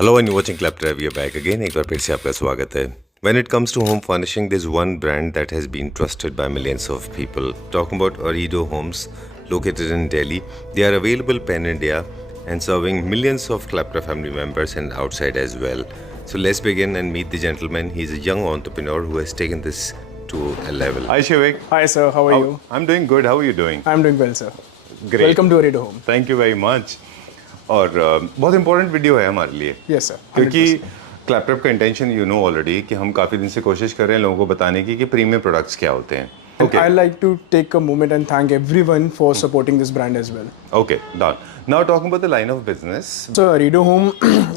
Hello and you're watching Claptrap. We are back again. एक बार फिर से आपका स्वागत है. When it comes to home furnishing, there's one brand that has been trusted by millions of people. Talking about Arido Homes, located in Delhi. They are available pan-India and serving millions of Claptrap family members and outside as well. So let's begin and meet the gentleman. He's a young entrepreneur who has taken this to a level. Hi Shivik. Hi sir, how are you? I'm doing good. How are you doing? I'm doing well sir. Great. Welcome to Arido Home. Thank you very much. और बहुत important video है हमारे लिए. Yes sir. क्योंकि क्लैपट्रैप का intention you know already कि हम काफ़ी दिन से कोशिश कर रहे हैं लोगों को बताने की कि प्रीमियम प्रोडक्ट्स क्या होते हैं. Okay. I'd like to take a moment and thank everyone for supporting this brand as well. Okay, done. Now talking about the line of business. So Arido Home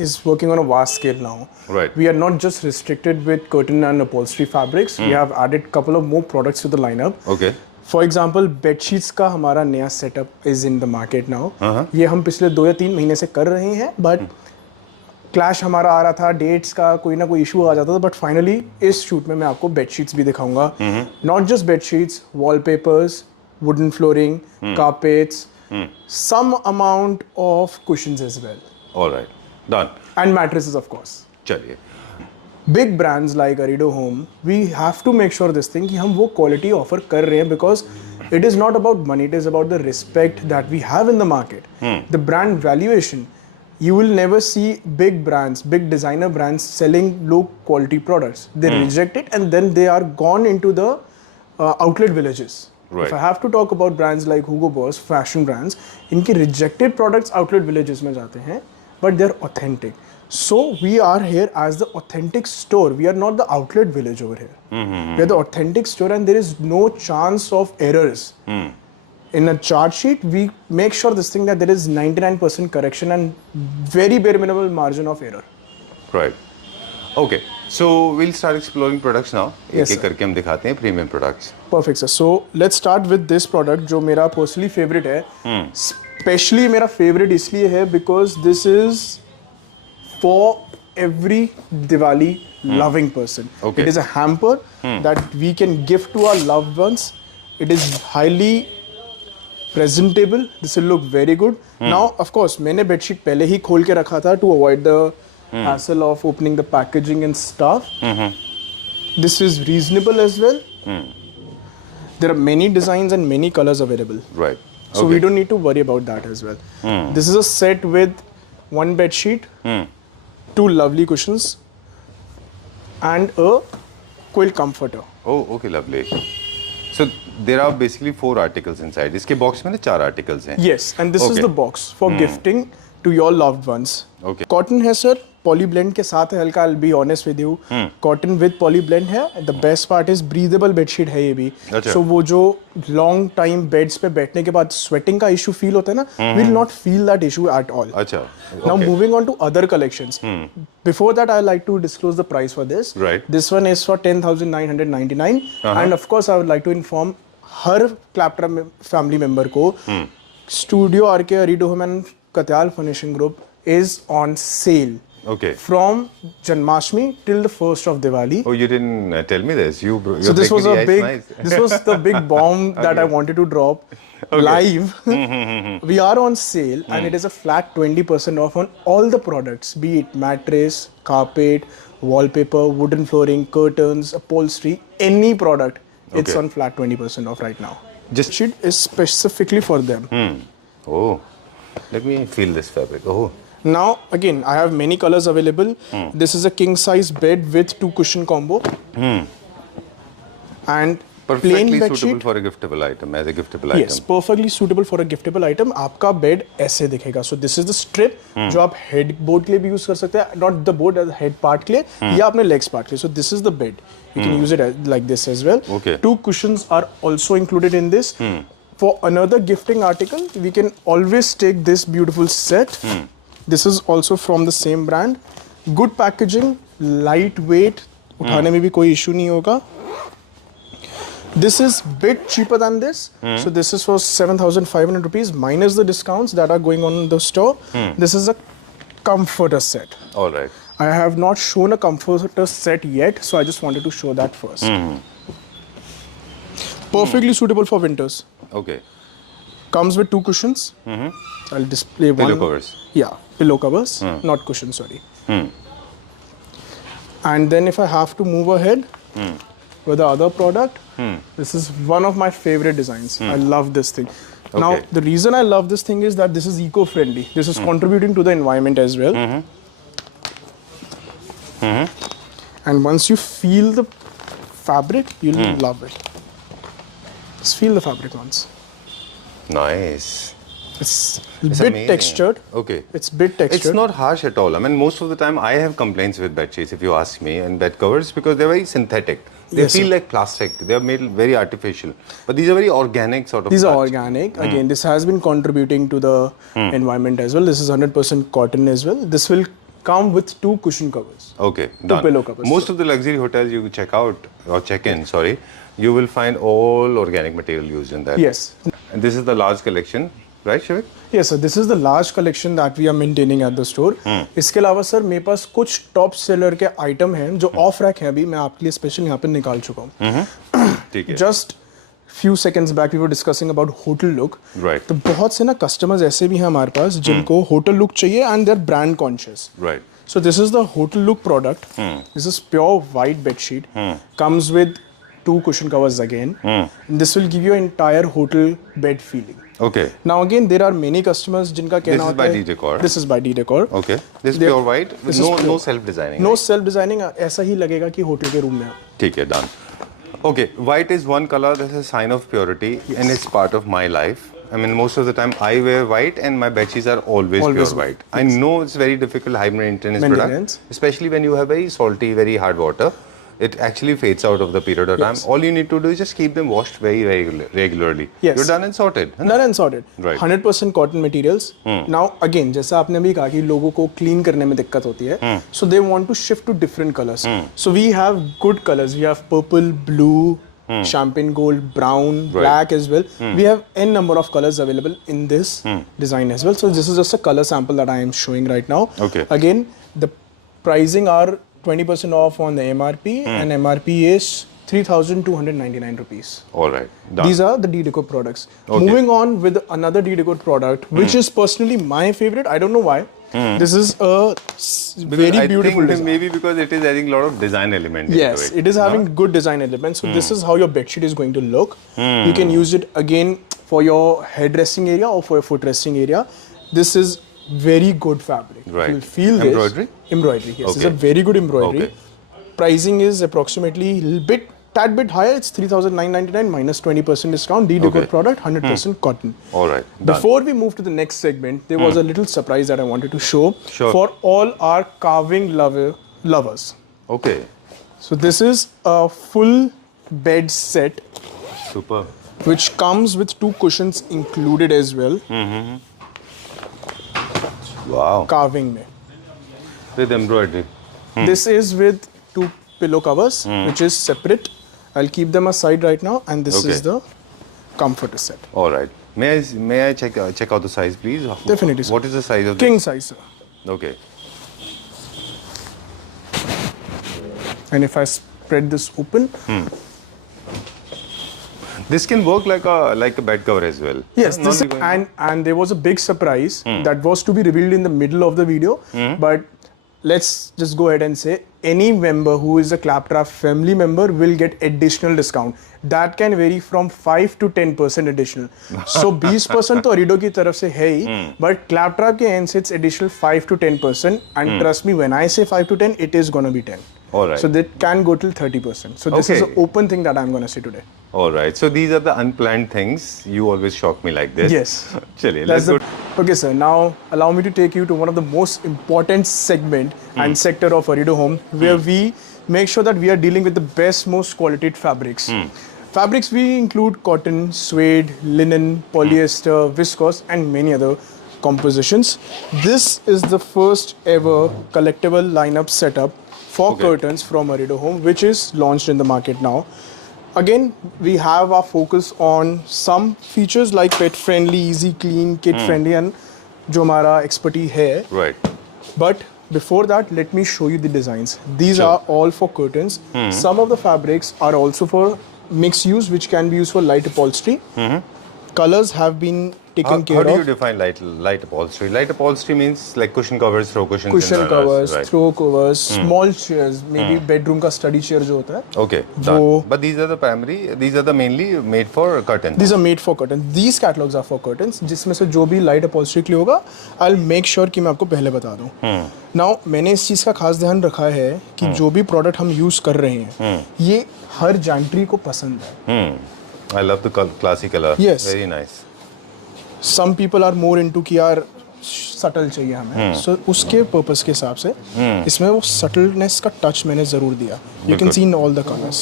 is working on a vast scale now. Right. We are not just restricted with curtain and upholstery fabrics. We have added couple of more products to the lineup. Okay. For example, bed sheets का हमारा नया setup is in the market now. ये हम पिछले 2 या 3 महीने से कर रहे हैं, but क्लैश हमारा आ रहा था, डेट्स का कोई ना कोई इशू आ जाता था, बट फाइनली इस शूट में मैं आपको बेड शीट्स भी दिखाऊंगा. Not just bed sheets, wallpapers, wooden flooring, carpets, some amount of cushions as well. Alright, done. And mattresses of course. चलिए. Big brands like Arido Home, we have to make sure this thing कि हम वो quality offer कर रहे हैं, because it is not about money, it is about the respect that we have in the market. The brand valuation. You will never see big brands, big designer brands selling low quality products. They reject it and then they are gone into the outlet villages. Right. If I have to talk about brands like Hugo Boss, fashion brands, इनके rejected products outlet villages में जाते हैं, but they're authentic. So we are here as the authentic store. We are not the outlet village over here. We are the authentic store and there is no chance of errors. In a chart sheet, we make sure this thing that there is 99% correction and very bare minimal margin of error. Right. Okay. So we'll start exploring products now. Yes, एक-एक करके हम दिखाते हैं premium products. Perfect sir. So let's start with this product जो मेरा personally favorite है. Especially मेरा favorite इसलिए है because this is for every Diwali loving person. Okay. It is a hamper that we can give to our loved ones. It is highly presentable. This will look very good. Now, of course, मैंने bedsheet पहले ही खोल के रखा था to avoid the hassle of opening the packaging and stuff. This is reasonable as well. There are many designs and many colors available. Right. So we don't need to worry about that as well. This is a set with one bed sheet, 2 lovely cushions, and a quilt comforter. Oh, okay, lovely. So there are basically 4 articles inside. इसके box में ना 4 articles हैं. Yes, and this is Okay. the box for gifting to your loved ones. Okay. Cotton है sir, poly blend के साथ है हल्का. I'll be honest with you. Cotton with poly blend है. The best part is breathable bedsheet है ये भी. अच्छा. So वो जो long time beds पे बैठने के बाद sweating का issue feel होता है ना, we'll not feel that issue at all. अच्छा. Now Okay. moving on to other collections. Before that, I like to disclose the price for this. Right. This one is for 10,999, and of course, I would like to inform her Claptrap family member को Studio RK Arido Home and Katyal Furnishing Group is on sale. Okay. From Janmashtami till the 1st of Diwali. Oh, you didn't tell me this. You're So this was a making big, the ice nice. this was the big bomb that I wanted to drop live. We are on sale and it is a flat 20% off on all the products, be it mattress, carpet, wallpaper, wooden flooring, curtains, upholstery, any product. It's Okay. on flat 20% off right now. Just- sheet is specifically for them. Oh, let me feel this fabric. Oh, Now again, I have many colors available. This is a king size bed with 2 cushion combo. And perfectly plain bed suitable sheet. for a giftable item, as a giftable Yes, item. perfectly suitable for a giftable item. आपका bed ऐसे दिखेगा. So this is the strip जो आप head board के लिए भी use कर सकते हैं. Not the board, as head part के लिए या अपने legs part के लिए. So this is the bed. You can use it like this as well. Okay. 2 cushions are also included in this. For another gifting article, we can always take this beautiful set. This is also from the same brand. Good packaging, lightweight. उठाने में भी कोई issue नहीं होगा. This is bit cheaper than this. So this is for 7,500 rupees minus the discounts that are going on in the store. This is a comforter set. All right. I have not shown a comforter set yet, so I just wanted to show that first. Perfectly suitable for winters. Okay. Comes with 2 cushions. I'll display one. Pillow covers. Yeah, pillow covers, not cushions, sorry. And then if I have to move ahead with the other product, this is one of my favorite designs. I love this thing. Now, Okay. the reason I love this thing is that this is eco-friendly. This is contributing to the environment as well. And once you feel the fabric, you'll love it. Just feel the fabric once. Nice. It's It's bit amazing. textured. Okay. It's bit textured. It's not harsh at all. I mean, most of the time I have complaints with bed sheets, if you ask me, and bed covers because they're very synthetic. They Yes, feel sir. like plastic. They are made very artificial. But these are very organic sort of. These are touch. organic. Again, this has been contributing to the environment as well. This is 100% cotton as well. This will come with 2 cushion covers. Okay, done. pillow covers. Most of the luxury hotels you check out or check in, sorry, you will find all organic material used in that. Yes. And this is the large collection, right, Shivik? Yes, sir. This is the large collection that we are maintaining at the store. इसके अलावा sir मेरे पास कुछ top seller के item हैं जो of rack हैं अभी मैं आपके लिए स्पेशल यहाँ पे निकाल चुका हूँ. ठीक है. Just few seconds back we were discussing about hotel look. Right. तो बहुत से ना कस्टमर्स ऐसे भी हैं हमारे पास जिनको होटल लुक चाहिए and they're brand conscious. Right. So this is the hotel look product. This is pure white bed sheet. Comes with 2 cushion covers again. And this will give you an entire hotel bed feeling. Okay. Now again, there are many customers जिनका कहना This is होता by है. D-Decor. This is by D-Decor. Okay. This is They- pure white with this is no pure. self designing. No self designing. ऐसा ही लगेगा कि hotel के room में हो. ठीक है, done. Okay, white is one color. This is a sign of purity, and it's part of my life. I mean, most of the time I wear white, and my bedsheets are always Always pure white. I know it's very difficult high maintenance Maintenance. product, especially when you have very salty, very hard water. It actually fades out of the period of time. Yes. All you need to do is just keep them washed very regularly. Yes. You're done and sorted. Done and sorted. Right. 100% cotton materials. Now again, जैसा आपने भी कहा कि लोगों को clean करने में दिक्कत होती है. So they want to shift to different colors. So we have good colors. We have purple, blue, champagne gold, brown, black as well. We have n number of colors available in this design as well. So this is just a color sample that I am showing right now. Okay. Again, the pricing are 20% off on the MRP and MRP is 3,299 rupees. All right. Done. These are the D-Decor products. Okay. Moving on with another D-Decor product, which is personally my favorite. I don't know why. This is a very I beautiful think design. maybe because it is adding a lot of design element Yes, into it is having good design elements. So this is how your bedsheet is going to look. You can use it again for your head resting area or for your foot resting area. This is very good fabric. Right. You'll feel Embroidery? this. Embroidery, yes. It's Okay. a very good embroidery. Okay. Pricing is approximately tad bit higher. It's 3,999 minus 20% discount. D-Decor Okay. product, 100% cotton. All right. Done. Before we move to the next segment, there was a little surprise that I wanted to show Sure. for all our carving lovers. Okay. So this is a full bed set Super. which comes with 2 cushions included as well. Wow. Carving mein. With embroidery. This is with 2 pillow covers which is separate. I'll keep them aside right now and this Okay. is the comforter set. All right. May I check out the size, please? Definitely, sir. What is the size of King size, sir. this? Okay. And if I spread this open, This can work like a bed cover as well. yes, Not this because- and there was a big surprise that was to be revealed in the middle of the video. But let's just go ahead and say any member who is a Claptrap family member will get additional discount. That can vary from 5 to 10% additional. So 20% तो Arido की तरफ से है ही, but Claptrap के end से it's additional 5 to 10%. And trust me, when I say 5 to 10, it is gonna be 10. All right. So that can go till 30%. So this is Okay. an open thing that I'm gonna say today. All right. So these are the unplanned things. You always shock me like this. Yes. Chaliye, That's let's the, go. okay, sir. Now allow me to take you to one of the most important segment and sector of Arido Home, where we make sure that we are dealing with the best, most quality fabrics. Fabrics we include cotton, suede, linen, polyester, viscose, and many other compositions. This is the first ever collectible lineup setup for Okay. curtains from Arido Home, which is launched in the market now. Again, we have our focus on some features like pet friendly, easy clean, kid friendly, and जो हमारा expertise है. Right. But before that, let me show you the designs. These Sure. are all for curtains. Some of the fabrics are also for mixed use, which can be used for light upholstery. Colors have been taken How care do of. you define light upholstery? Light upholstery means like cushion covers, throw cushions. Cushion in the covers, right. throw covers, small chairs, maybe bedroom का study chair जो होता है. Okay, वो- done. But these are the mainly made for curtains. These are made for curtains. These catalogs are for curtains. जिसमें से जो भी light upholstery के लिए होगा, I'll make sure कि मैं आपको पहले बता दूँ. Now मैंने इस चीज़ का खास ध्यान रखा है कि जो भी प्रोडक्ट हम यूज़ कर रहे हैं, ये हर जैंट्री को पसंद है. I love the classy color. Yes. Very nice. Some people are more into कि यार सटल चाहिए हमें. So उसके पर्पस के हिसाब से इसमें वो सटलनेस का टच मैंने ज़रूर दिया. You can see in all the colors.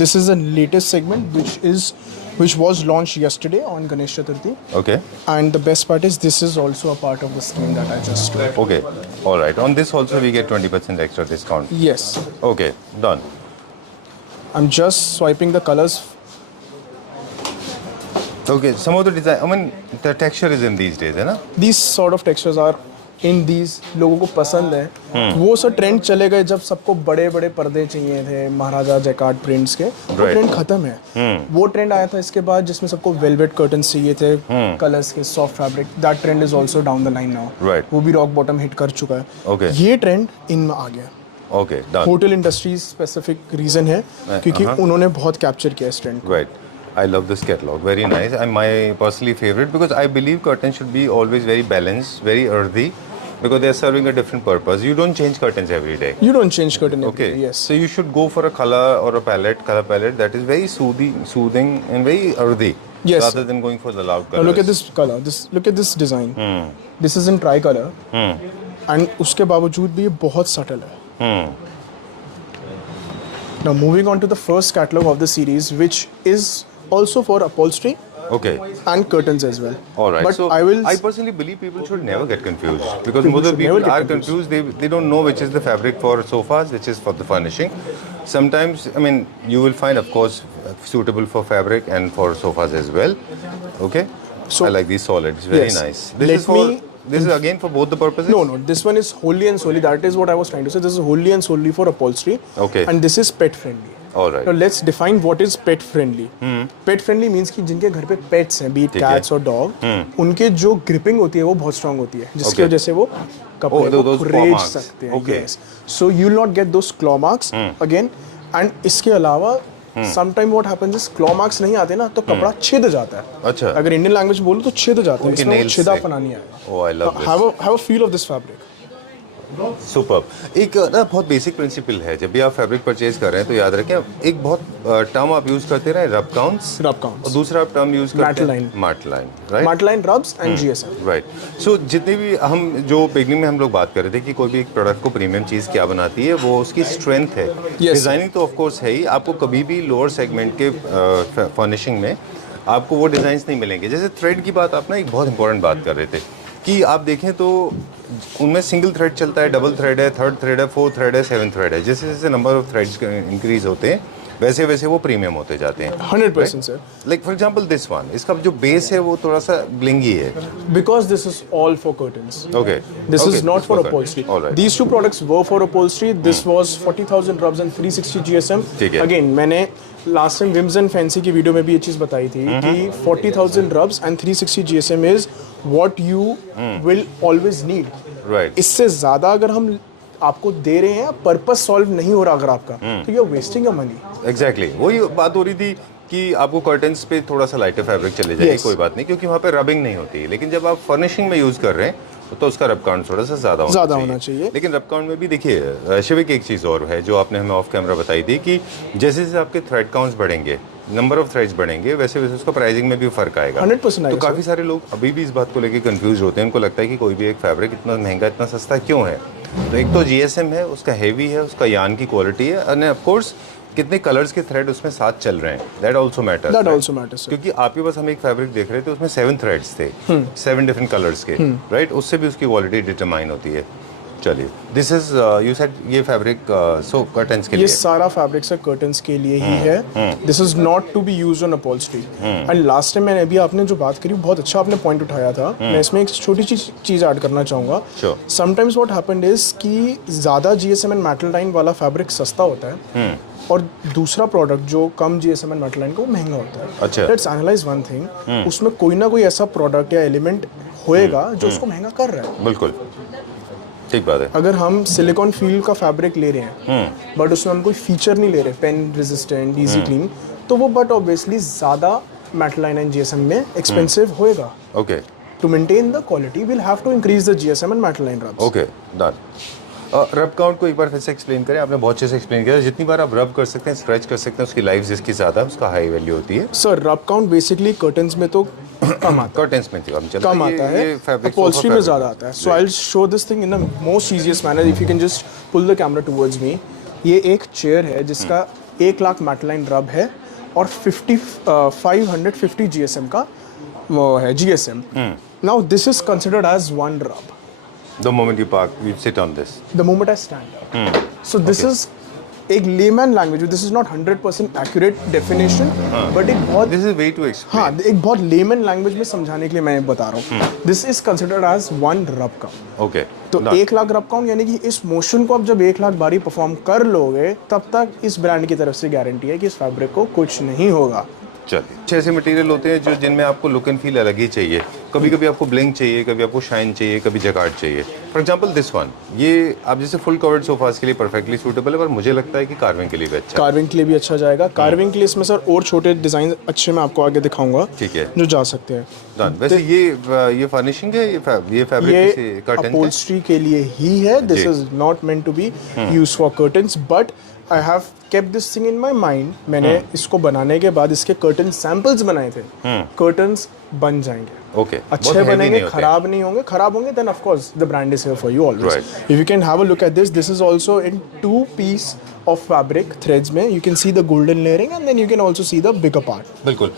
This is the latest segment which was launched yesterday on Ganesh Chaturthi. Okay. And the best part is this is also a part of the scheme that I just told. Okay. All right. On this also we get 20% extra discount. Yes. Okay. Done. I'm just swiping the colors. Okay. Some of the design. I mean, the texture is in these days, है ना? These sort of textures are in these. लोगों को पसंद है. वो सब trend चले गए जब सबको बड़े बड़े पर्दे चाहिए थे महाराजा जैकार्ड प्रिंट्स के. वो ट्रेंड खत्म है. वो ट्रेंड आया था इसके बाद जिसमें सबको वेलवेट कर्टन्स चाहिए थे कलर्स के soft fabric. That trend is also down the line now. Right. वो भी रॉक बॉटम हिट कर चुका है. Okay. ये ट्रेंड इनमें आ गया. Okay. Done. Hotel industries specific reason है क्योंकि उन्होंने बहुत कैप्चर किया इस ट्रेंड को. Right. I love this catalog. Very nice. And my personally favorite because I believe curtains should be always very balanced, very earthy, because they are serving a different purpose. You don't change curtains every day. You don't change curtain every Okay. day, yes. So you should go for a color or a color palette that is very soothing and very earthy. Yes. Rather than going for the loud Now colors. look at this color. Look at this design. This is in tricolor. And उसके बावजूद भी ये बहुत subtle है. Now moving on to the first catalog of the series, which is also for upholstery Okay. and curtains as well. All right. But so I I personally believe people should never get confused because People most of should the never people get are confused. They don't know which is the fabric for sofas, which is for the furnishing. Sometimes, I mean, you will find, of course, suitable for fabric and for sofas as well. Okay. So- I like these solids. Very Yes. nice. This Let is for. me- This is again for both the purposes. no. This one is wholly and solely. That is what I was trying to say. This is wholly and solely for upholstery. Okay. And this is pet friendly. All right. Now let's define what is pet friendly. Pet friendly means कि जिनके घर पे pets हैं, be it ठीक है। cats और dog, उनके जो gripping होती है वो बहुत strong होती है, जिसकी Okay. वजह से वो कपड़े को those claw खुरेद marks. सकते हैं. Okay. Yes. So you will not get those claw marks again. And इसके अलावा sometime what happens is claw marks नहीं आते ना तो कपड़ा छिद जाता है. अच्छा। अगर इंडियन लैंग्वेज बोलो तो छिद जाता है. उनके इसमें वो nails छिदापना से। नहीं आएगा. Oh, I love this. Have a feel of this fabric. Super. एक ना बहुत बेसिक प्रिंसिपल है जब भी आप फैब्रिक परचेज कर रहे हैं तो याद रखें एक बहुत टर्म आप यूज करते रहे रब काउंट्स Rub counts. और दूसरा टर्म यूज करते Matte हैं line. Matte line right Matte-line rubs and GSM. Right. So जितने भी हम जो बिगनिंग में हम लोग बात कर रहे थे कि कोई भी एक प्रोडक्ट को प्रीमियम चीज़ क्या बनाती है वो उसकी स्ट्रेंथ है. डिज़ाइनिंग तो ऑफ कोर्स है ही. आपको कभी भी लोअर सेगमेंट के फर्निशिंग में आपको वो डिज़ाइंस नहीं मिलेंगे. जैसे थ्रेड की बात आप ना एक बहुत इंपॉर्टेंट बात कर रहे थे कि आप देखें तो उनमें सिंगल थ्रेड चलता है, डबल थ्रेड है, थर्ड थ्रेड है, फोर्थ थ्रेड है, सेवन थ्रेड है. जैसे जैसे नंबर ऑफ थ्रेड्स इंक्रीज होते हैं वैसे वैसे वो प्रीमियम होते जाते हैं. 100% sir. Like for example this one, इसका जो बेस है वो थोड़ा सा ब्लिंगी है. Because this is all for curtains. Okay. This is not for upholstery. Alright. These two products were for upholstery. This was 40,000 rubs and 360 GSM. ठीक है. Again, मैंने last time whims and fancy की video में भी ये चीज़ बताई थी कि 40,000 rubs and 360 GSM is what you will always need. Right. इससे ज़्यादा अगर हम आपको दे रहे हैं, पर्पस सॉल्व नहीं हो रहा अगर आपका, तो you are wasting your money. Exactly वही बात हो रही थी कि आपको कर्टन्स पे थोड़ा सा लाइटर फैब्रिक चले जाएगी. Yes. कोई बात नहीं क्योंकि वहाँ पे रबिंग नहीं होती. लेकिन जब आप फर्निशिंग में यूज़ कर रहे हैं तो उसका रब काउंट थोड़ा सा ज़्यादा होना चाहिए. लेकिन रब काउंट में भी देखिए शिविक एक चीज़ और है जो आपने हमें ऑफ कैमरा बताई थी कि जैसे जैसे आपके थ्रेड काउंट्स बढ़ेंगे, नंबर ऑफ थ्रेड्स बढ़ेंगे, वैसे वैसे उसका प्राइसिंग में भी फर्क आएगा. 100% तो आएगा, काफ़ी सारे लोग अभी भी इस बात को लेकर कंफ्यूज होते हैं. उनको लगता है कि कोई भी एक फैब्रिक इतना महंगा इतना सस्ता क्यों है. तो एक तो GSM है, उसका हेवी है, उसका यान की क्वालिटी है, और ऑफ कोर्स कितने कलर्स के थ्रेड उसमें साथ चल रहे हैं. That also matters. That also matters, sir. क्योंकि आपके पास हम एक फैब्रिक देख रहे थे उसमें 7 थ्रेड्स थे, 7 डिफरेंट कलर्स के, राइट. उससे भी उसकी क्वालिटी डिटरमाइन होती है. चलिए, दिस इज यू सेड ये फैब्रिक सो कर्टन्स के ये लिए। सारा फैब्रिक सर कर्टन्स के लिए ही है। This is not to be used on upholstery. And last time मैंने अभी आपने जो बात करी बहुत अच्छा आपने पॉइंट उठाया था। मैं इसमें एक छोटी चीज़ ऐड करना चाहूँगा। Sure. Sometimes what happened is कि ज़्यादा GSM एंड मेटल वाला फैब्रिक सस्ता होता है और दूसरा प्रोडक्ट जो कम GSM एंड मेटल का वो महंगा होता है। अच्छा। लेट्स एनालाइज वन थिंग, उसमें कोई ना कोई ऐसा प्रोडक्ट या एलिमेंट होएगा जो उसको महंगा कर रहा है। बिल्कुल ठीक बात है। अगर हम सिलिकॉन फील का फैब्रिक ले रहे हैं बट उसमें हम कोई फीचर नहीं ले रहे, पेन रेजिस्टेंट, इजी क्लीन, तो वो बट ऑब्वियसली ज़्यादा मेटल एंड GSM में एक्सपेंसिव होएगा। Okay To maintain the quality, we'll have to increase the GSM and metal line rubs. Okay done. रब काउंट को एक बार फिर से एक्सप्लेन करें। आपने बहुत अच्छे से एक्सप्लेन किया। जितनी बार आप रब कर सकते हैं, स्क्रैच कर सकते हैं, उसकी लाइफ जिसकी ज़्यादा उसका हाई वैल्यू होती है। Sir, rub count basically curtains में तो कम आता है। कर्टन्स में हम चलते कम हैं, आता है, ये फैब्रिक upholstery में ज़्यादा आता है। So I'll show this thing in the most easiest manner. If you can just pull the camera towards me. ये एक चेयर है जिसका 1 लाख मेटल लाइन रब है और 550 GSM का वो है GSM. Now this is considered as one rub. The moment you park you sit on this. The moment I stand up. So this is एक layman language. This is not 100% accurate definition, but एक बहुत this is way to explain. हाँ एक बहुत layman language में समझाने के लिए मैं बता रहा हूँ। This is considered as one rub count. Okay तो 1 लाख रब काउंट यानी कि इस मोशन को आप जब 1 लाख बारी परफॉर्म कर लोगे तब तक इस ब्रांड की तरफ से गारंटी है कि इस फैब्रिक को कुछ नहीं होगा। चलिए, कुछ ऐसे मटेरियल होते हैं जो जिनमें आपको लुक एंड फील अलग ही चाहिए। कभी कभी आपको ब्लिंक चाहिए, कभी आपको शाइन चाहिए, कभी जकार्ड चाहिए। फॉर एग्जांपल दिस वन, ये आप जैसे फुल कवर्ड सोफास के लिए परफेक्टली सूटेबल है, पर मुझे लगता है कि कार्विंग के लिए भी अच्छा है। कार्विंग के लिए भी अच्छा जाएगा। कार्विंग के लिए इसमें सर और छोटे डिजाइन अच्छे मैं आपको आगे दिखाऊंगा, ठीक है, जो जा सकते हैं। डन। वैसे ये फर्निशिंग है, ये फैब्रिक ये कर्टन है, अपहोल्स्ट्री के लिए ही है। दिस जी। Is not meant to be used for curtains, but I have kept this thing in my mind. मैंने इसको बनाने के बाद इसके कर्टन सैंपल्स बनाए थे। कर्टन्स बन जाएंगे, ओके, अच्छे बनेंगे, खराब नहीं होंगे। खराब होंगे then of course the brand is here for you always. Right. If you can have a look at this is also in 2 piece of fabric threads में। You can see the golden layering and then you can also see the bigger part. बिल्कुल।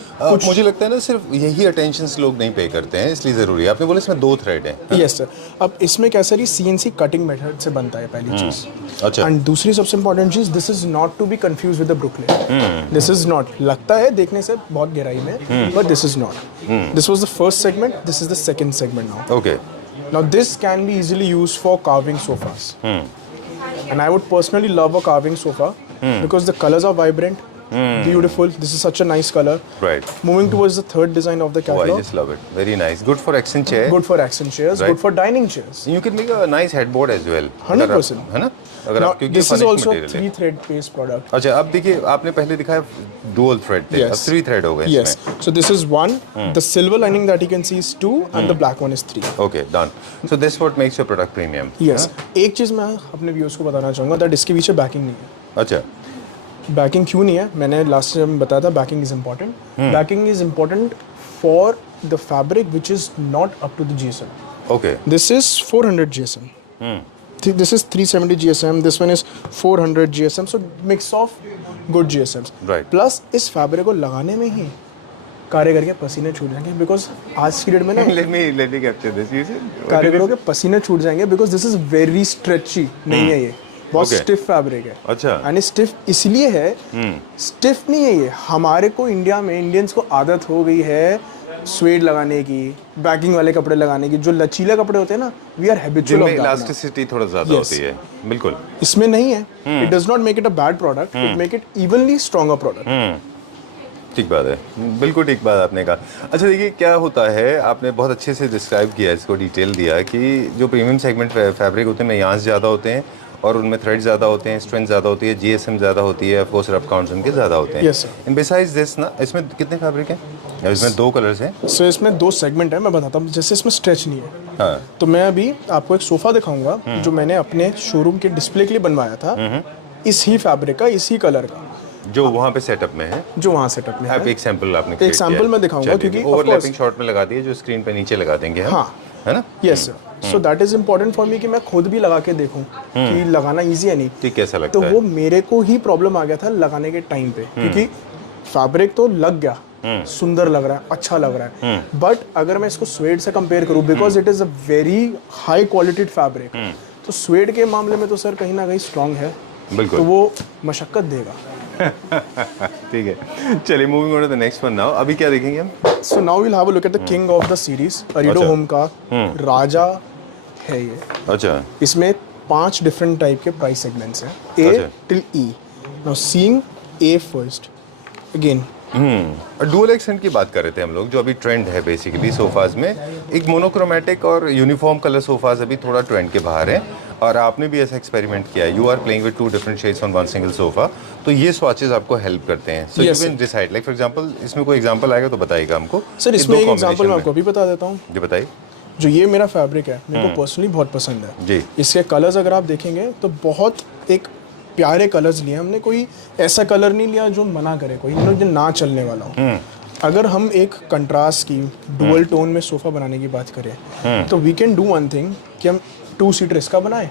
मुझे लगता है ना सिर्फ यही attention लोग नहीं पे करते हैं, इसलिए जरूरी है। आपने बोला इसमें 2 थ्रेड हैं। Yes sir. अब इसमें क्या सर, ये CNC कटिंग मेथड से बनता है पहली चीज। अच्छा। एंड दूसरी सबसे इंपॉर्टेंट चीज, this is not to be confuse with the Brooklyn. This is not, लगता है देखने से बहुत गहराई में, but this is not. This was the first segment, this is the second segment now. Okay, Now this can be easily used for carving sofas. And I would personally love a carving sofa because the colors are vibrant, beautiful. This is such a nice color. Right. Moving towards the third design of the Oh, I catalog. just love it. Very nice. Good for accent chair. Good for accent chairs, Right. good for dining chairs. You can make a nice headboard as well. 100%. है ना? अगर Now आप क्योंकि this is furnished also a material है। 3 thread based product. अच्छा, अब देखिए, आपने पहले दिखाया डुअल थ्रेड थे, अब Yes. 3 थ्रेड हो गए Yes. इसमें। So this is 1. The silver lining that you can see is 2 and the black one is 3. Okay, done. So this what makes your product premium. Yes. एक चीज मैं अपने viewers को बताना चाहूँगा that इसके पीछे बैकिंग नहीं है। अच्छा, बैकिंग क्यों नहीं है? मैंने लास्ट टाइम बताया था backing is important. Backing is important for the fabric which is not up to the GSM. Okay, this is 400 GSM. This is 370 GSM. This one is 400 GSM. So mix of good GSMs. Right. Plus इस fabric को लगाने में ही कारीगर के पसीने छूट जाएंगे because आज की डेट में ना let me capture this. You see? कारीगरों के पसीने छूट जाएंगे because this is very stretchy नहीं है ये, बहुत Okay. स्टिफ फैब्रिक है। अच्छा। एंड स्टिफ इसलिए है, स्टिफ नहीं है ये, हमारे को इंडिया में इंडियंस को आदत हो गई है स्वेड लगाने की, बैकिंग वाले कपड़े लगाने की, जो लचीले कपड़े होते हैं ना, वी आर हैबिचुअल ऑफ जिनमें दैट। इलास्टिसिटी थोड़ा ज्यादा होती है। बिल्कुल। इसमें नहीं है। It does not make it a bad product, it make it evenly stronger product. ठीक बात है, बिल्कुल ठीक बात आपने कहा। अच्छा देखिए, क्या होता है, आपने बहुत अच्छे से डिस्क्राइब किया, इसको डिटेल दिया कि जो प्रीमियम सेगमेंट फैब्रिक होते हैं नयाज ज़्यादा होते हैं और उनमें थ्रेड ज़्यादा होते हैं, स्ट्रेंथ ज़्यादा होती है, GSM ज़्यादा होती है, ऑफ कोर्स रफ काउंट्स उनके ज़्यादा होते हैं। Yes, sir. In besides this ना, इसमें कितने फैब्रिक हैं? इसमें 2 कलर्स हैं। सो इसमें 2 सेगमेंट है, मैं बताता हूँ। जैसे इसमें स्ट्रेच नहीं है, हाँ, तो मैं अभी आपको एक सोफा दिखाऊंगा जो मैंने अपने शोरूम के डिस्प्ले के लिए बनवाया था, इसी फैब्रिक का, इसी कलर का, जो वहाँ पे सेटअप में है। जो वहाँ सेटअप में आप है। एक सैंपल आपने एक create किया सैंपल है। मैं दिखाऊंगा चलिए, क्योंकि ओवरलैपिंग शॉट में लगा दिए जो स्क्रीन पे नीचे लगा देंगे हम, हाँ, है ना? Yes sir. So that is important for me कि मैं खुद भी लगा के देखूं कि लगाना इजी है नहीं। ठीक, कैसा लगता तो है? वो मेरे को ही प्रॉब्लम आ गया था लगाने के टाइम पे, क्योंकि फैब्रिक तो लग गया, सुंदर लग रहा है, अच्छा लग रहा है, बट अगर मैं इसको स्वेड से कंपेयर करूं, because it is a very high quality fabric, तो स्वेड के मामले में तो सर कहीं ना कहीं स्ट्रांग है, बिल्कुल। तो वो मशक्कत देगा। ठीक है, चलिए moving on to the next one now. अभी क्या देखेंगे हम? So now will have a look at the king of the series, Arido अच्छा। होम का राजा है ये। अच्छा, इसमें 5 डिफरेंट टाइप के प्राइस सेगमेंट्स हैं, A अच्छा। till E. Now seeing A first again, dual accent की बात कर रहे थे हम लोग, जो अभी ट्रेंड है बेसिकली सोफाज में। एक मोनोक्रोमेटिक और यूनिफॉर्म कलर सोफाज अभी थोड़ा ट्रेंड के बाहर है, और आपने भी ऐसा एक्सपेरिमेंट किया है। You are playing with 2 different shades on one single sofa, तो ये स्वॉचेस आपको हेल्प करते हैं। So you Yes, can decide, like for example इसमें कोई एग्जांपल आएगा तो बताइएगा हमको। सर ये इसमें दो एक एग्जांपल मैं combination आपको अभी बता देता हूँ। में। जी बताइए। जो ये मेरा फैब्रिक है, मेरे को पर्सनली बहुत पसंद है जी। इसके कलर्स अगर आप देखेंगे तो बहुत एक प्यारे कलर्स लिए हमने, कोई ऐसा कलर नहीं लिया जो मना करे, कोई जो ना चलने वाला हो। अगर हम एक कंट्रास्ट की डुअल टोन में सोफा बनाने की बात करें तो we can do one thing कि हम 2 सीटर इसका बनाएं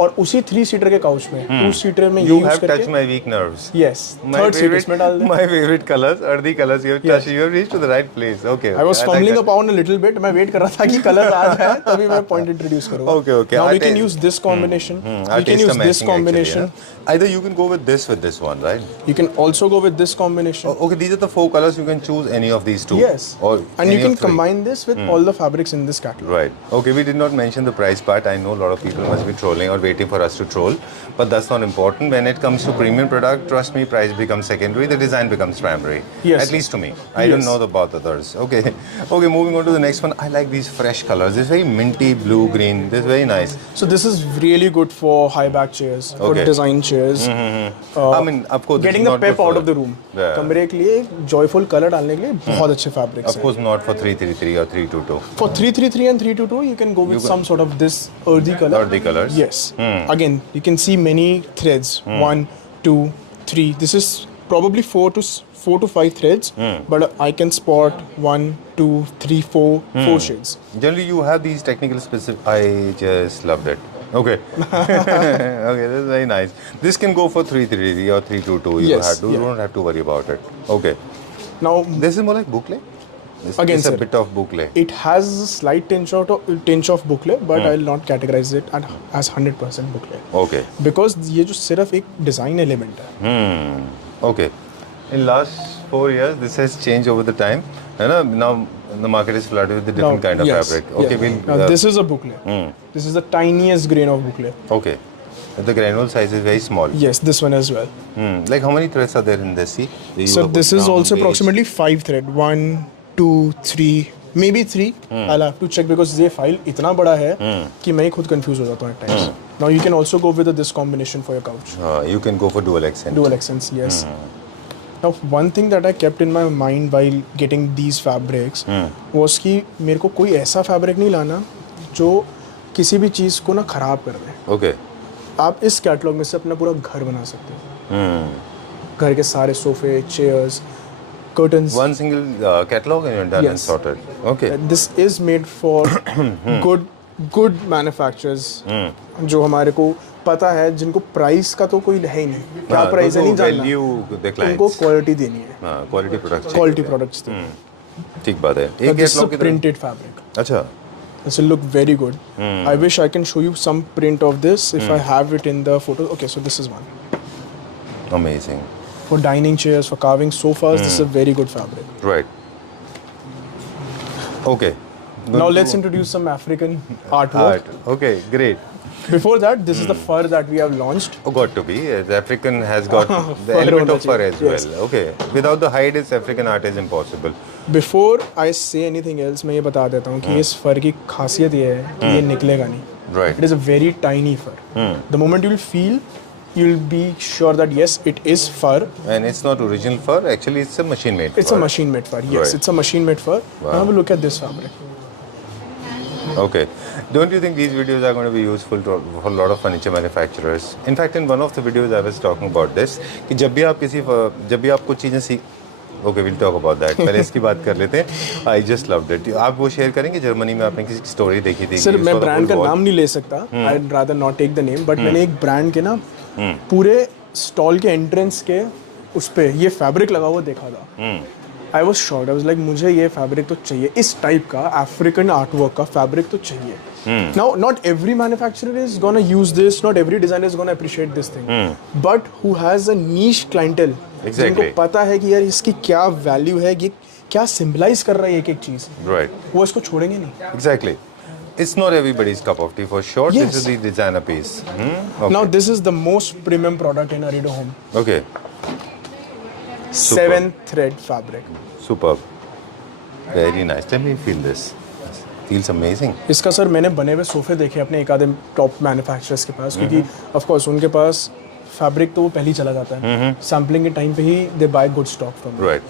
और उसी 3 सीटर के काउच में 2 सीटर में ये You यूज have touched करके my weak nerves. Yes third seat इसमें डाल दें। My favorite colors are the colors you have touched. You have reached to the right place. Okay. I was like fumbling that. upon a little bit. मैं wait कर रहा था कि colour आ जाए तभी मैं पॉइंट इंट्रोड्यूस करूंगा। Okay, okay. Now Our we can taste- use this combination. Our We can tastes use are this matching combination. actually, yeah. Either you can go with this one, right? You can also go with this combination. Oh, okay, these are the 4 colors. You can choose any of these 2. Yes. Or And any you can of 3. combine this with all the fabrics in this catalog. Right. Okay, we did not mention the price part. I know a lot of people must be trolling or waiting for us to troll, but that's not important. When it comes to premium product, trust me, price becomes secondary. The design becomes primary. Yes. At least to me. I don't Yes. know about others. Okay. Okay, moving on to the next one. I like these fresh colors. This is very minty blue green. This is very nice. So this is really good for high back chairs, for Okay. design chairs. I mean, of course, this Getting is the not pep good out for- of the room. Yeah. कमरे के लिए joyful colour डालने के लिए बहुत अच्छे fabrics Of हैं। course, not for 333 or 322. For 333 and 322, you can go with some sort of this earthy color. Earthy colors. Yes. Again, you can see many threads. 1, 2, 3. This is probably 4 to 5 threads, but I can spot 1, 2, 3, 4 shades. Generally, you have these technical specific. I just loved it. Okay. Okay, this is very nice. This can go for 333 or 322. You Yes, have to. You yeah. don't have to worry about it. Okay. Now, This is more like boucle. Again, it's a sir. bit of boucle. it has a slight tinge of boucle, but I'll not categorize it as 100% boucle. Okay. Because ये जो सिर्फ एक design element है. Okay. In last 4 years, this has changed over the time. है ना? Now the market is flooded with the different kind of yes, fabric. Okay, yeah. we'll. Now this is a boucle. This is the tiniest grain of boucle. Okay. The granule size is very small. Yes, this one as well. Like how many threads are there in this? See. You So have this is brown, also beige. approximately 5 thread. 1, 2, 3, maybe 3. I'll have to check because ये file इतना बड़ा है कि मैं खुद confuse हो जाता हूँ at times. Now you can also go with this combination for your couch. You can go for dual accent. Dual accents, yes. Now one thing that I kept in my mind while getting these fabrics was कि मेरे को कोई ऐसा fabric नहीं लाना जो किसी भी चीज़ को ना खराब कर दे। Okay. आप इस कैटलॉग में से अपना पूरा घर बना सकते हो। घर के सारे सोफे, chairs, curtains. One single catalog and you're done and Yes. sorted. Okay. This is made for good manufacturers जो हमारे को पता है, जिनको प्राइस का तो कोई है ही नहीं, क्या प्राइस है नहीं जानना, वैल्यू द उनको क्लाइंट्स। क्वालिटी देनी है, हाँ, क्वालिटी प्रोडक्ट्स। Quality products. ठीक बात है। एक This is कैटलॉग a की तरह। printed fabric. अच्छा। This will look very good. I wish I can show you some print of this if I have it in the photo. Okay, so this is one. Amazing. For dining chairs, for carving sofas, this is a very good fabric. Right. Okay. Now let's introduce some African artwork. Art. Okay, great. Before that, this is the fur that we have launched. Oh, got to be. The African has got the Fur element hona of fur chahiye, as yes. well. Okay. Without the hide, its African art is impossible. Before I say anything else, मैं ये बता देता हूँ कि इस फर की खासियत ये है कि ये निकलेगा नहीं. Right. It is a very tiny fur. The moment you will feel, you'll be sure that yes, it is fur. And it's not original fur. Actually, it's a machine-made It's fur. a machine-made fur. Yes, Right. it's a machine-made fur. Now have a look at this fabric. Okay. Don't you think these videos are going to be useful for a lot of furniture manufacturers? In fact, in one of the videos I was talking about this कि जब भी आप कुछ चीज़ें सीख Okay, we'll talk about that. पहले इसकी बात कर लेते हैं. I just loved it. आप वो शेयर करेंगे जर्मनी में आपने किसी स्टोरी देखी थी? सर मैं ब्रांड का नाम नहीं ले सकता. I'd rather not take the name. But मैंने एक ब्रांड के ना पूरे स्टॉल के एंट्रेंस के उस पे ये फैब्रिक लगा हुआ देखा था. I was shocked. I was like मुझे ये फैब्रिक तो चाहिए, इस टाइप का अफ्रीकन आर्टवर्क का फैब्रिक तो चाहिए. Now, not every manufacturer is gonna use this, not every designer is gonna appreciate this thing. But who has a niche clientele, जिनको पता है कि यार इसकी क्या वैल्यू है, ये क्या सिंबलाइज कर रहा है एक एक चीज, वो इसको छोड़ेंगे नहीं. Exactly. It's not everybody's cup of tea for sure. Yes. This is the designer piece. Okay. Now this is the most premium product in Arido Home. Okay. 7 thread fabric. Superb. Very nice. Let me feel this. Feels amazing. इसका sir मैंने बने हुए सोफे देखे अपने एक आधे top manufacturers के पास, क्योंकि ऑफ कोर्स उनके पास फैब्रिक तो वो पहले ही चला जाता है, सैम्पलिंग के टाइम पे ही they buy good stock from. Right.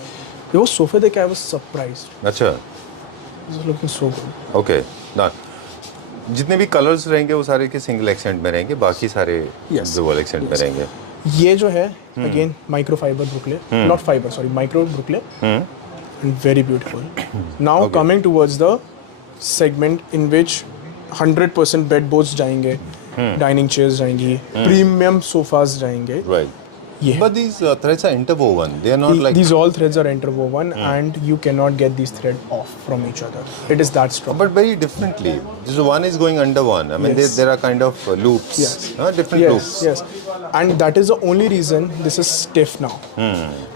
वो सोफे देखे आई वाज सरप्राइज्ड. अच्छा. This is looking so good. Okay. Done. जितने भी कलर्स रहेंगे वो सारे के सिंगल एक्सेंट में रहेंगे, बाकी सारे डबल एक्सेंट में रहेंगे. ये जो है again micro fibre boucle, not fibre sorry micro boucle, and very beautiful. Now coming towards the segment in which 100% bed boards जाएंगे, डाइनिंग चेयर्स जाएंगी, प्रीमियम सोफाज जाएंगे. Right. Yeah. But these threads are interwoven. They are not like. These all threads are interwoven, and you cannot get these threads off from each other. It is that strong. But very differently. This one is going under one. I mean, Yes. there are kind of loops. Yes. Different loops. Yes. And that is the only reason this is stiff now.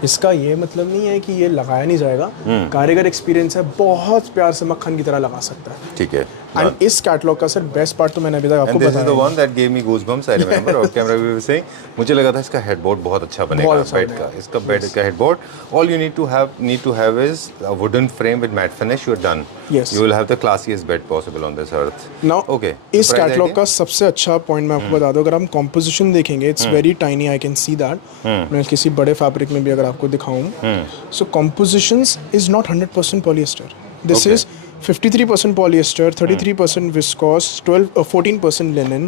इसका ये मतलब नहीं है कि ये लगाया नहीं जाएगा. कारीगर एक्सपीरियंस है, बहुत प्यार से मक्खन की तरह लगा सकता है. ठीक है. एंड इस कैटलॉग का सर बेस्ट पार्ट तो मैंने अभी तक आपको And this is बताया. the one that gave me goosebumps. I remember. और कैमरा भी saying, मुझे लगा था इसका हेडबोर्ड बहुत अच्छा बनेगा बेड का. इसका बेड का headboard. All you need to have is a wooden frame with matte finish. You're done. Yes. You will have the classiest bed possible on this earth. Now, Okay. इस catalogue का सबसे अच्छा point मैं आपको बता दूं, अगर हम कॉम्पोजिशन देखेंगे, it's very tiny, I can see that. मैं किसी बड़े फैब्रिक में भी अगर आपको दिखाऊं, so compositions is not 100% polyester. This is 53% polyester, 33% viscose, 14% linen.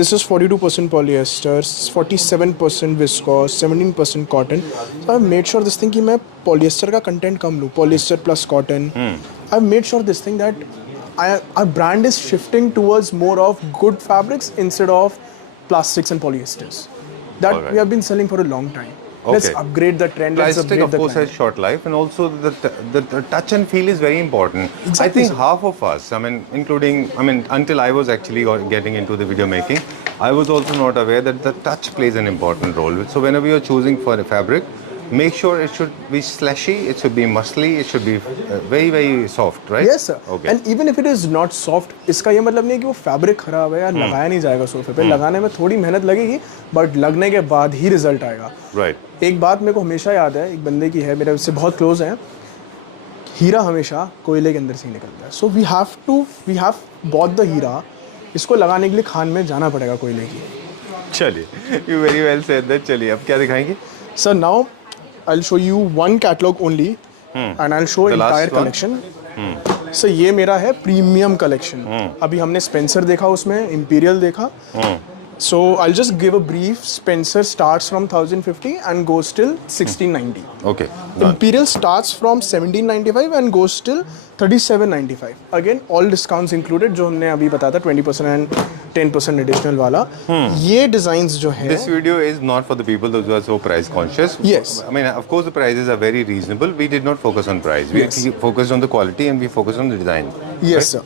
This is 42% polyester, 47% viscose, 17% cotton. So I've made sure this thing कि मैं polyester का content कम लूँ, polyester plus cotton. I've made sure this thing that our brand is shifting towards more of good fabrics instead of plastics and polyesters. That Alright. we have been selling for a long time. Let's Okay. upgrade the trend. Let's Plastic, upgrade of the course, climate. has short life, and also the touch and feel is very important. I Exactly, think sir. half of us, until I was actually getting into the video making, I was also not aware that the touch plays an important role. So whenever you're choosing for a fabric, make sure it should be slashy, it should be muscly, it should be very, very soft, right? Yes, sir. Okay. And even if it is not soft, इसका ये मतलब नहीं है कि वो fabric खराब है या लगाया नहीं जाएगा सोफे पे. लगाने में थोड़ी मेहनत लगेगी, बट लगने के बाद ही रिजल्ट आएगा. Right. एक बात मेरे को हमेशा याद है, एक बंदे की है, मेरे उससे बहुत क्लोज है. हीरा हमेशा कोयले के अंदर से ही निकलता है. So we have bought the heera. इसको लगाने के लिए खान में जाना पड़ेगा कोयले की. चलिए, you very well said that. चलिए, अब क्या दिखाएंगे? Sir, now I'll show you one catalog only, and I'll show The last entire one? collection. So ये मेरा है प्रीमियम कलेक्शन. अभी हमने स्पेंसर देखा, उसमें इंपीरियल देखा. So I'll just give a brief. Spencer starts from 1050 and goes till 1690. Okay. Done. Imperial starts from 1795 and goes till 3795. Again, all discounts included, जो हमने अभी बताया था 20% and 10% additional वाला. ये designs जो है, This video is not for the people those who are so price conscious. Yes. I mean, of course, the prices are very reasonable. We did not focus on price. We Yes. focused on the quality and we focused on the design. yes sir.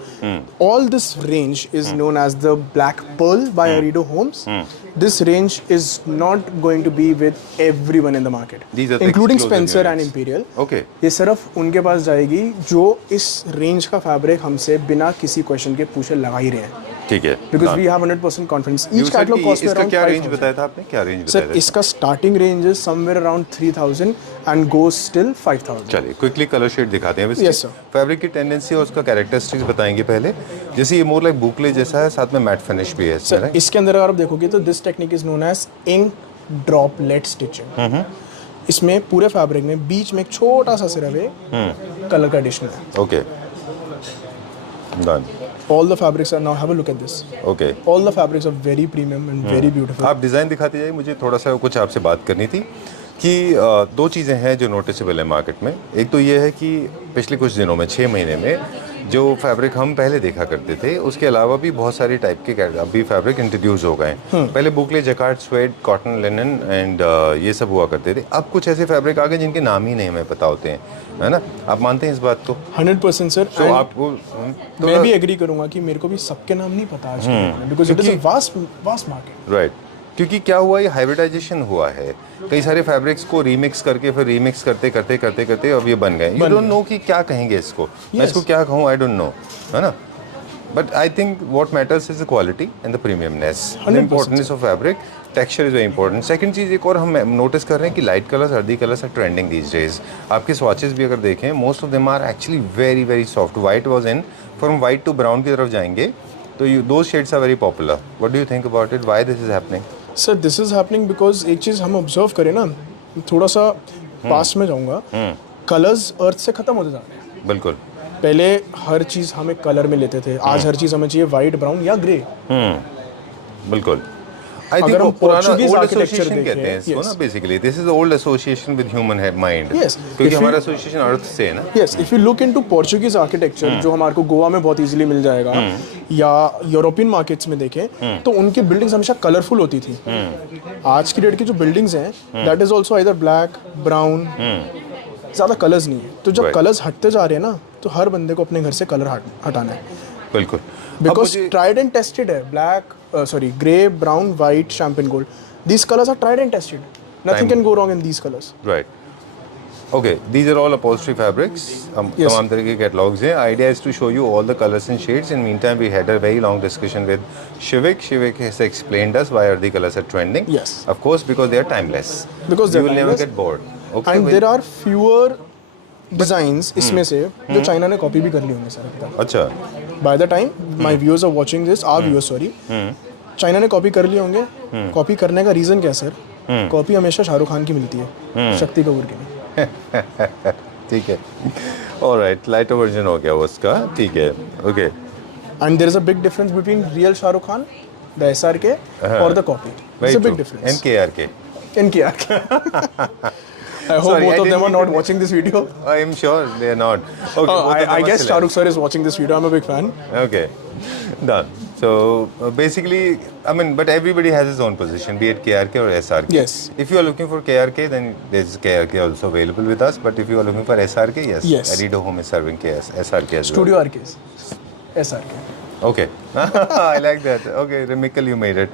All this range is known as the Black Pearl by Arido Homes. This range is not going to be with everyone in the market, These are the including exclusive Spencer and units. Imperial. Okay. ये सिर्फ उनके पास जाएगी जो इस range का fabric हमसे बिना किसी क्वेश्चन के पूछे लगा ही रहे हैं. ठीक है. Because Done. we have 100% confidence. You Each said catalog कि costs me इसका around क्या रेंज 5,000. बताया था आपने? क्या रेंज सर बताया था? इसका starting range is somewhere around 3000 and goes till 5000. चलिए, क्विकली कलर शेड दिखाते हैं. Yes, sir. फैब्रिक की टेंडेंसी और उसका कैरेक्टरिस्टिक्स बताएंगे पहले. जैसे ये मोर लाइक बुकले जैसा है, साथ में मैट फिनिश भी है. सर इसके अंदर अगर आप देखोगे तो this technique is known as ink droplet stitching. इसमें पूरे फैब्रिक में बीच में एक छोटा सा सिर्फ एक कलर का एडिशनल है. Okay. Done. All the fabrics are now, have a look at this. Okay. All the fabrics are very premium and very beautiful. आप डिज़ाइन दिखाते जाइए. मुझे थोड़ा सा कुछ आपसे बात करनी थी कि दो चीज़ें हैं जो नोटिसेबल है मार्केट में. एक तो ये है कि पिछले कुछ दिनों में 6 महीने में जो फैब्रिक हम पहले देखा करते थे उसके अलावा भी बहुत सारे टाइप के अभी फैब्रिक इंट्रोड्यूस हो गए हैं। पहले boucle, jacquard, suede, cotton, linen and ये सब हुआ करते थे। अब कुछ ऐसे फैब्रिक आ गए जिनके नाम ही नहीं हमें पता होते हैं, है ना? आप मानते हैं इस बात को? 100% सर। तो आपको मैं भी एग्री करूंगा कि मेरे को भी सबके नाम नहीं पता आज के, because it is a vast market. Right, क्योंकि क्या हुआ, ये हाइब्रिडाइजेशन हुआ है। कई सारे फैब्रिक्स को रीमिक्स करके फिर रीमिक्स करते करते करते करते अब ये बन गए। यू डोंट नो कि क्या कहेंगे इसको, मैं इसको क्या कहूँ, आई डोंट नो, है ना? But I think what matters is the quality and the premiumness, the importance of fabric, texture is very important. Second चीज़ एक और हम नोटिस कर रहे हैं कि light colours, haldi colours are trending these days. आपके स्वॉचेस भी अगर देखें, most of them are actually very very soft. White was in, from white to brown की तरफ जाएंगे तो दो shades are very popular. What do you think about it, why this is happening? Sir this is happening because एक चीज़ हम observe करें ना, थोड़ा सा पास में जाऊंगा, कलर्स अर्थ से खत्म होते जा रहे हैं। बिल्कुल, पहले हर चीज़ हमें कलर में लेते थे, आज हर चीज़ हमें चाहिए वाइट, ब्राउन या ग्रे। बिल्कुल। आई अगर थिंक हम पुराना Portuguese ओल्ड architecture एसोसिएशन कहते हैं देखें, इसको ना, basically this is the old association with human mind. Yes, क्योंकि if you- हमारा एसोसिएशन अर्थ से है ना। Yes, if you look into Portuguese architecture जो हमारे को गोवा में बहुत इजीली मिल जाएगा, या यूरोपियन मार्केट्स में देखें तो उनकी बिल्डिंग्स हमेशा कलरफुल होती थी। आज की डेट की जो बिल्डिंग्स हैं that is also either black, brown, ज़्यादा कलर्स नहीं है। तो जब Right. कलर्स हटते जा रहे हैं ना, तो हर बंदे को अपने घर से कलर हटाना है, बिल्कुल, बिकॉज ट्राइड एंड टेस्टेड है। Black, grey, brown, white, champagne gold, these colors are tried and tested. Nothing can go wrong in these colors. Right, okay, these are all upholstery fabrics. Yes. तमाम तरह के catalogues हैं। Idea is to show you all the colours and shades. In mean time we had a very long discussion with Shivik. Shivik has explained us why are the colors are trending. Yes. Of course, because they are timeless. Because they you are will never timeless. get bored. Okay. And there are fewer designs इसमें से जो China ने copy भी कर ली होंगे sir अब तक। अच्छा, By the time my viewers are watching this, our viewers sorry, China ने कॉपी कर लिए होंगे। कॉपी करने का रीज़न क्या है सर? कॉपी हमेशा शाहरुख खान की मिलती है, शक्ति कपूर की नहीं। ठीक है, ऑलराइट, लाइटर वर्जन हो गया वो उसका, ठीक है, okay. And there is a big difference between real Shah Rukh Khan, the SRK, or the copy. It's a big difference. NKRK. NKRK. I hope Sorry, I both of didn't them are mean not to- watching this video. I am sure they are not. Okay, both of them I are guess celebs. Shah Rukh sir is watching this video. I'm a big fan. Okay, done. So basically, I mean, but everybody has his own position, be it KRK or SRK. Yes. If you are looking for KRK, then there's KRK also available with us. But if you are looking for SRK, yes, Yes. Arido Home is serving SRK as Studio RKs. SRK. well. Okay, I like that. Okay, Remickel, you made it.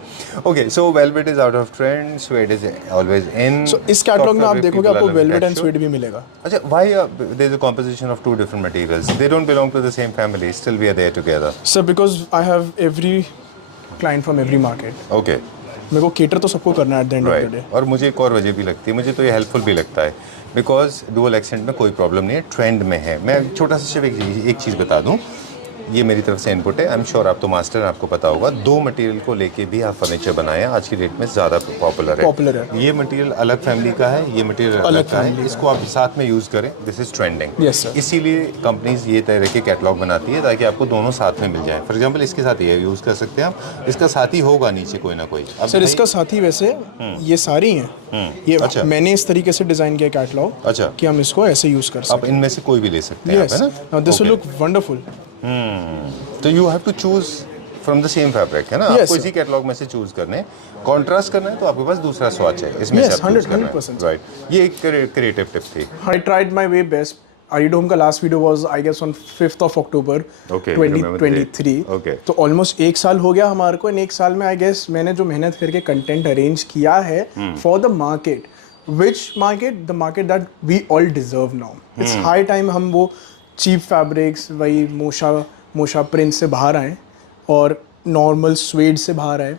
Okay, so velvet is out of trend. Suede is always in. So इस catalogue में आप Soft fabric, देखोगे people आपको are loving velvet and texture. Swayed भी मिलेगा। Acha, why there's a composition of two different materials? They don't belong to the same family. Still, we are there together. Sir, because I have every client from every market. Okay. मेरे को cater तो सबको करना है at the end of the day. Right, और मुझे एक और वजह भी लगती है, मुझे तो ये हेल्पफुल भी लगता है, बिकॉज डुअल एक्सेंट में कोई प्रॉब्लम नहीं है, ट्रेंड में है। मैं छोटा सा सिर्फ एक चीज़ बता दूं, ये मेरी तरफ से इनपुट है। आई एम श्योर आप तो मास्टर हैं, आपको पता होगा, दो मटेरियल को लेके भी आप फर्नीचर बनाएं, आज की डेट में ज़्यादा पॉपुलर है। Popular है। ये मटेरियल अलग फैमिली का है, ये मटेरियल अलग अलग का family है, इसको आप साथ में यूज़ करें, this is trending. Yes, sir. इसीलिए कंपनीज ये तरह के कैटलॉग बनाती है ताकि आपको दोनों साथ में मिल जाए। फॉर एग्जाम्पल इसके साथ ये यूज़ कर सकते हैं आप, इसका साथी होगा नीचे कोई ना कोई। अब सर भाई- इसका साथी वैसे ये सारी हैं। ये अच्छा। मैंने इस तरीके से डिजाइन किया कैटलॉग अच्छा, कि हम इसको ऐसे यूज कर आप सकें। इनमें से कोई भी ले सकते हैं, Yes. आप, है ना? Now this will Okay. look wonderful. तो you have to choose from the same fabric, है ना? Yes, आपको sir. इसी कैटलॉग में से चूज करने, कॉन्ट्रास्ट करना है तो आपके पास दूसरा स्वॉच है, इसमें Yes, से आप choose 100% करना है। राइट, ये एक क्रिएटिव टिप थी। I tried my way best. Arido Home का last video was I guess on 5th of October Okay, you remember the date. 2023. Okay. तो ऑलमोस्ट एक साल हो गया हमारे को, एक साल में आई गेस मैंने जो मेहनत करके कंटेंट अरेंज किया है for the market, which market, the market that we all deserve now. It's high time हम वो चीप फैब्रिक्स, वही मोशा प्रिंट से बाहर आए और नॉर्मल स्वेड से बाहर आए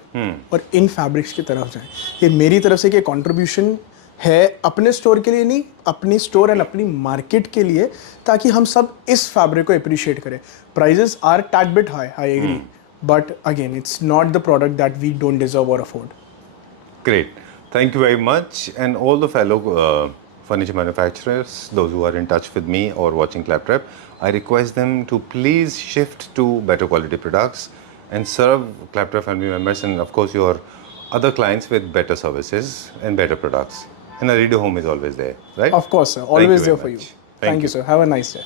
और इन फैब्रिक्स की तरफ जाएं। ये मेरी तरफ से कि कंट्रीब्यूशन है अपने स्टोर के लिए नहीं, अपनी स्टोर एंड अपनी मार्केट के लिए, ताकि हम सब इस फैब्रिक को अप्रिशिएट करें। Prices are that bit high, I agree, but again it's not the product that we don't deserve और afford. Great. Thank you very much. And all the fellow furniture manufacturers, those who are in touch with me or watching Claptrap, I request them to please shift to better quality products and serve Claptrap family members and of course your other clients with better services and better products. And Arido Home is always there, right? Of course, sir. Thank you Always very there for you. much. Thank you, sir. Have a nice day.